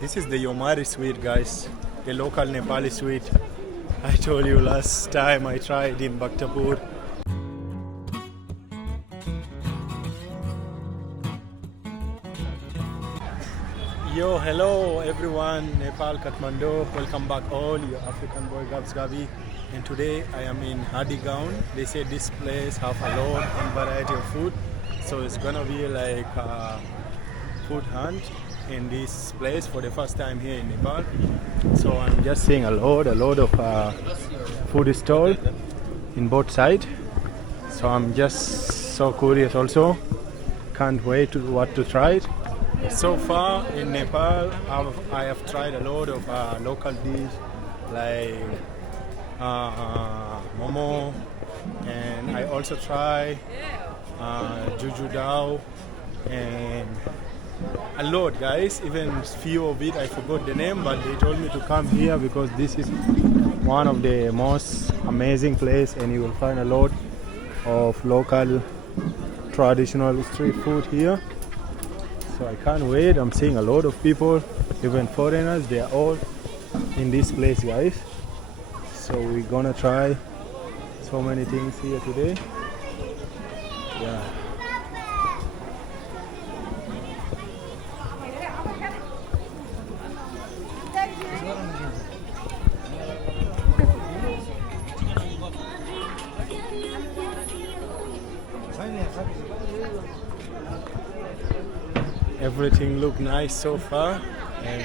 This is the Yomari sweet, guys. The local Nepali sweet. I told you last time I tried in Bhaktapur. Yo, hello everyone, Nepal, Kathmandu. Welcome back all, your African boy Gabs Gabi. And today I am in Hadigaun. They say this place have a lot and variety of food. So it's gonna be like a food hunt in this place for the first time here in Nepal. So I'm just seeing a lot of food stall in both sides. So I'm just so curious also. Can't wait to what to try it. So far in Nepal, I have tried a lot of local dishes like momo, and I also try juju dao and a lot, guys. Even few of it I forgot the name, but they told me to come here because this is one of the most amazing place, and you will find a lot of local traditional street food here. So I can't wait. I'm seeing a lot of people, even foreigners, they are all in this place, guys. So we're gonna try so many things here today. Yeah. Everything look nice so far, and